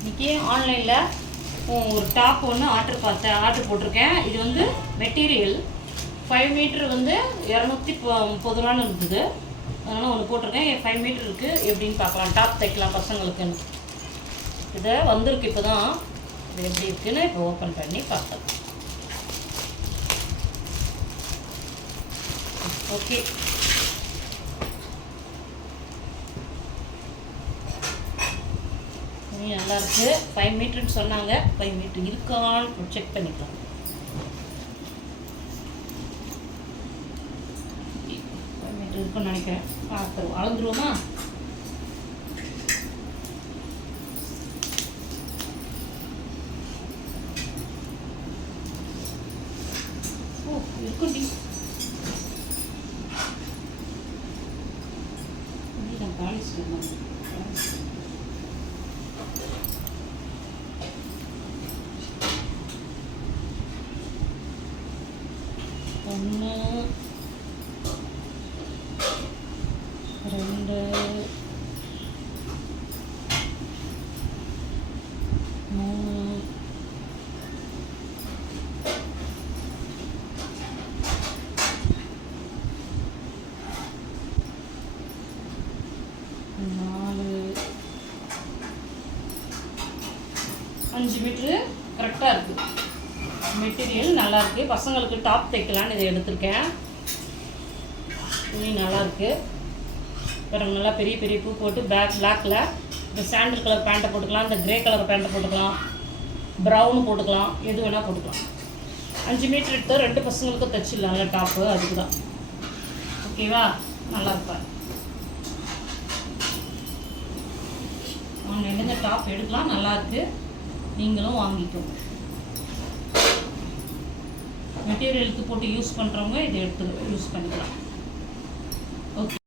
இன்றைக்கி ஆன்லைனில் ஒரு டாப் ஒன்று ஆர்டர் போட்டிருக்கேன். இது வந்து மெட்டீரியல் 5 மீட்ரு வந்து 230 ரூபான்னு இருந்தது. அதனால் ஒன்று போட்டிருக்கேன். 5 மீட்ரு இருக்குது. எப்படின்னு பார்க்கலாம். டாப் தைக்கலாம் பசங்களுக்குன்னு. இதை வந்திருக்கு இப்போ தான். இது எப்படி இருக்குன்னு இப்போ ஓப்பன் பண்ணி பார்க்கலாம். ஓகே, நல்லாயிருக்கு. 5 மீட்டர்னு சொன்னாங்க. 5 மீட்டர் இருக்கான்னு செக் பண்ணிக்கலாம். இருக்குன்னு நினைக்கிறேன். பார்த்துருவோம். அளந்துருவோமா? ஓ, இருக்குண்டி. நான் பாலிஷ் பண்ணேன். ஒன்று, 2, 3, 4, 5 மீட்ரு கரெக்டாக இருக்குது. மெட்டீரியல் நல்லாயிருக்கு. பசங்களுக்கு டாப் தைக்கலான்னு இதை எடுத்திருக்கேன். துணி நல்லாயிருக்கு. அப்புறம் நல்லா பெரிய பெரிய பூ போட்டு பிளாக்கில் இந்த சாண்டில் கலர் பேண்ட்டை போட்டுக்கலாம், இந்த கிரே கலர் பேண்ட்டை போட்டுக்கலாம், ப்ரௌனு போட்டுக்கலாம், எது வேணால் போட்டுக்கலாம். 5 மீட்டர் எடுத்து 2 பசங்களுக்கும் தைச்சிடலாம்ல டாப்பு. அதுக்கு தான். ஓகேவா? நல்லா இருப்பார். ஆன்லைனில் இந்த டாப் எடுக்கலாம். நல்லாயிருக்கு. நீங்களும் வாங்கிக்கோங்க. மெட்டீரியலுக்கு போட்டு யூஸ் பண்ணுறவங்க இதை எடுத்து யூஸ் பண்ணிக்கலாம். ஓகே.